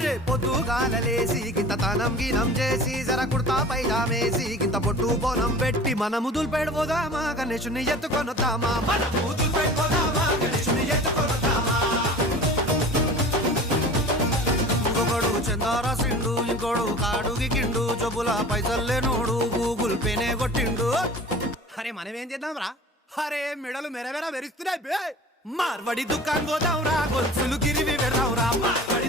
అరే పొద్దుగాలలేసి గింత తనం గినం చేసి జర కుర్తా పైజామేసి గింత పొట్టు బోనం పెట్టి మనము దుల్పెడిపోదామా గణేశుని ఎత్తుకొనుతామా మనము దుల్పెడిపోదామా గణేశుని ఎత్తుకొనుతామా ఇంకొకడు చందారాసిండు ఇంకోడు కాడుగి కిండు జబ్బుల పైసల్లేనోడు గూగుల్ పేనే కొట్టిండు అరే మనమేం చేద్దాం రా అరే మెడలు మెరమెర మెరుస్తున్నాయి మార్వడి దుకాన్ పోదాం రా గొలుసులు గిరివి పెడదాం రా మార్వడి